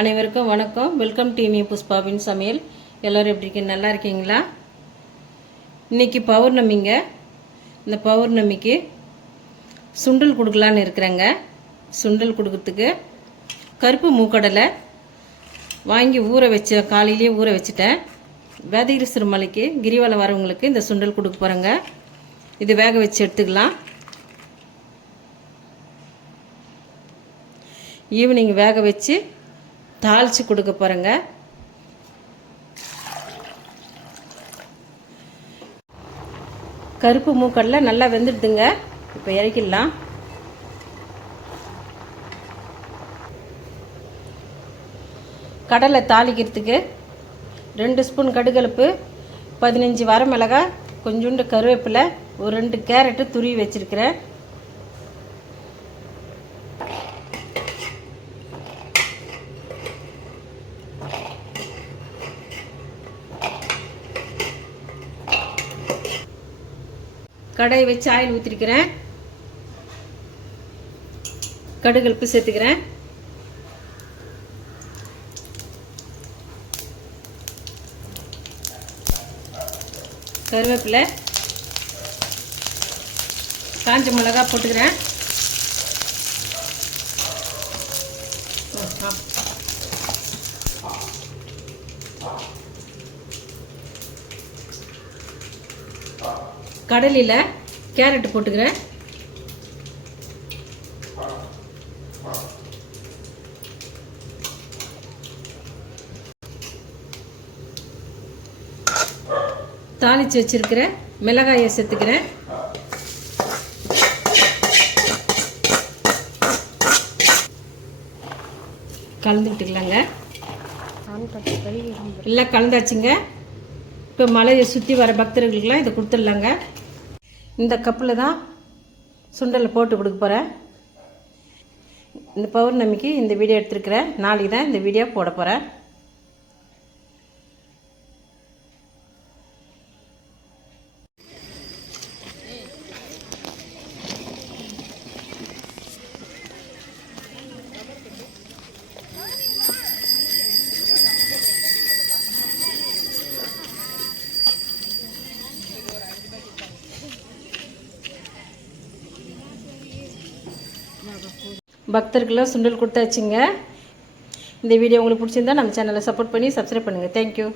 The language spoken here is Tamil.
அனைவருக்கும் வணக்கம். வெல்கம் டு புஷ்பாவின் சமையல். எல்லோரும் எப்படி இருக்கீங்க? நல்லா இருக்கீங்களா? இன்றைக்கி பௌர்ணமிங்க. இந்த பௌர்ணமிக்கு சுண்டல் கொடுக்கலான்னு இருக்கிறேங்க. சுண்டல் கொடுக்கறதுக்கு கருப்பு மூக்கடலை வாங்கி ஊற வச்ச காலையிலேயே ஊற வச்சுட்டேன். வேதகிரி சிறுமலைக்கு கிரிவலம் வரவங்களுக்கு இந்த சுண்டல் கொடுக்க போகிறேங்க இது வேக வச்சு எடுத்துக்கலாம். ஈவினிங் வேக வச்சு தாளித்து கொடுக்க போகிறேங்க கருப்பு மூக்கடலை நல்லா வெந்துடுதுங்க. இப்போ இறக்கிடலாம். கடலை தாளிக்கிறதுக்கு ரெண்டு ஸ்பூன் கடுகலுப்பு பதினஞ்சு வரமிளகாய் கொஞ்சோண்டு கருவேப்பிலை ஒரு ரெண்டு கேரட்டு துருவி வச்சுருக்கிறேன். கடையை வச்சு ஆயில் ஊற்றிருக்கிறேன் கடுகலுப்பு சேர்த்துக்கிறேன். கருவேப்பிலை. காஞ்ச மிளகா போட்டுக்கிறேன். Thank you. கடலையில் கேரட் போட்டுக்கிறேன். தாளித்து வச்சிருக்கிற மிளகாயை சேர்த்துக்கிறேன். கலந்துக்கிட்டுக்கலாங்க எல்லாம் கலந்தாச்சுங்க. இப்போ மலையை சுற்றி வர பக்தர்களுக்கெல்லாம் இதை கொடுத்துடலாங்க. இந்த கப்பில் தான் சுண்டலை போட்டு கொடுக்க போகிறேன் இந்த பௌர்ணமிக்கு இந்த வீடியோ எடுத்துருக்கிறேன் நாளைக்கு தான் இந்த வீடியோ போட போகிறேன் பக்தர்களெலாம் சுண்டல் கொடுத்தாச்சுங்க. இந்த வீடியோ உங்களுக்கு பிடிச்சிருந்தா நம்ம சேனலை சப்போர்ட் பண்ணி சப்ஸ்கிரைப் பண்ணுங்கள் தேங்க்யூ